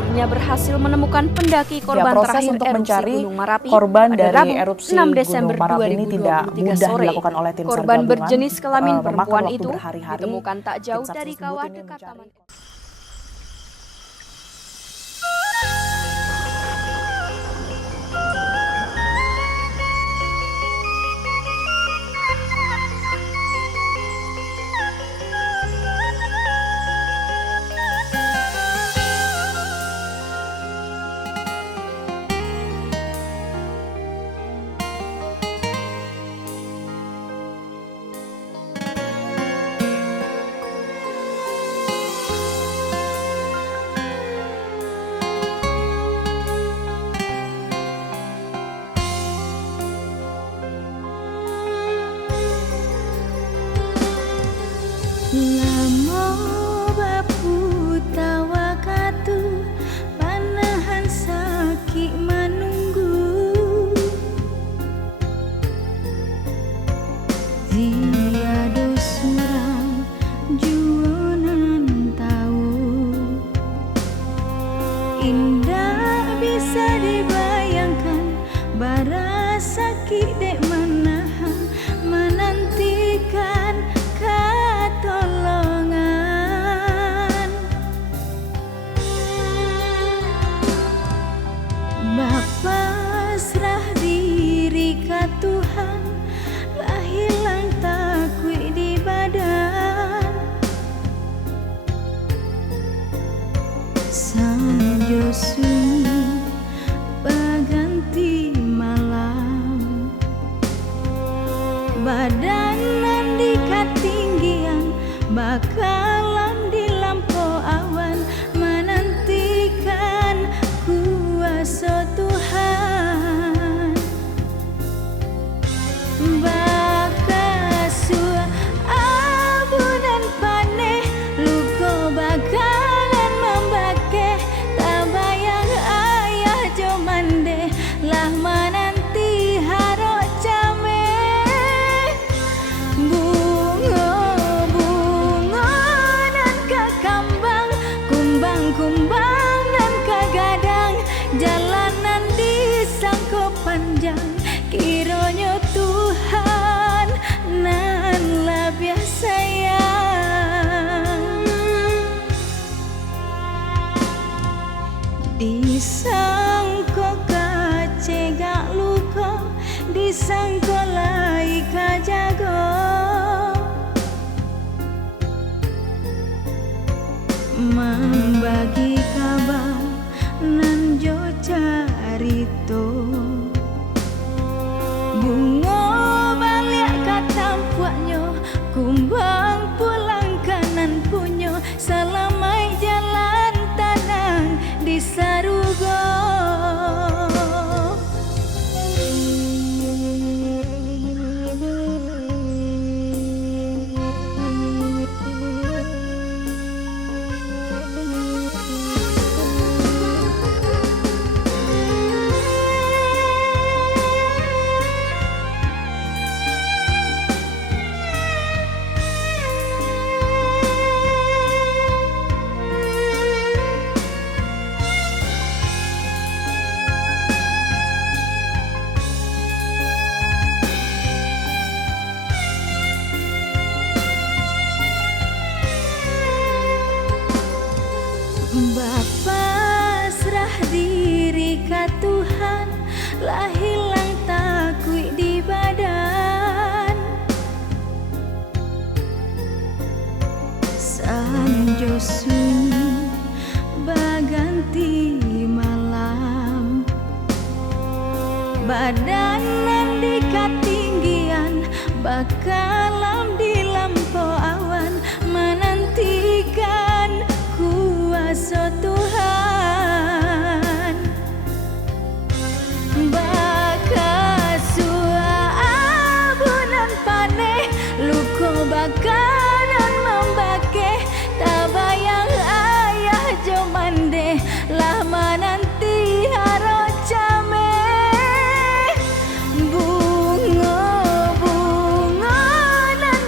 akhirnya berhasil menemukan pendaki korban proses terakhir untuk erupsi mencari Gunung Merapi korban pada dari Rabu, erupsi 6 Desember Gunung Merapi ini tidak 2023 mudah sore. dilakukan oleh tim SAR Korban gabungan. berjenis kelamin Memakan perempuan waktu itu berhari-hari. ditemukan tak jauh Tim SAR dari tersebut kawah ini dekat mencari- taman. Lamo bapu tawakatu panahan sakit menunggu tiada surang juonan tahu indah bisa dibayangkan bara sakit dek menahan menantikan tolongan Bapa serah diri ka Tuhan lah hilang takwi di badan sanjo sunyi baganti malam badanan di ketinggian bakalan di lampau awan menantikan kuasa Tuhan bakasua abunan paneh luko bakalan membakeh tak bayang ayah jomande lah menanti harok came bunga-bunga dan kekambang kumbang-kumbang dan kegadang jalanan disangko panjang kiranya Tuhan nan lebih sayang disangko kacegak luka disangko lai kajago membagi kabar nan jo carito bunga balik katampuaknya kumbang pulang kanan punyo selamai jalan tanang di sarugo Bapa serah diri ka Tuhan lah hilang takwi di badan sanjo sunyi baganti malam badanan di ketinggian bakalan di lampau awan menantikan kuasa Tuhan bakasua abunan paneh luko bakalan membakeh tak bayang ayah jomande lah menanti harok came bunga-bunga dan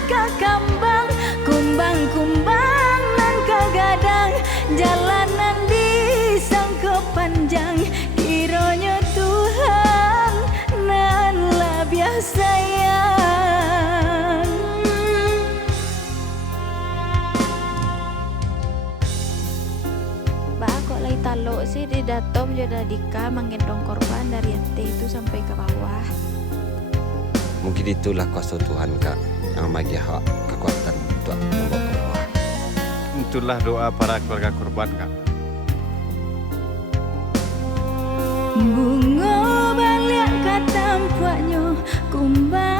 taluk sih di datom jodoh dika menggendong korban dari ente itu sampai ke bawah. Mungkin itulah kuasa Tuhan Kak yang bagi hak kekuatan untuk membawa ke bawah. Itulah doa para keluarga korban Kak. Bunga balik kata tampaknya kumbang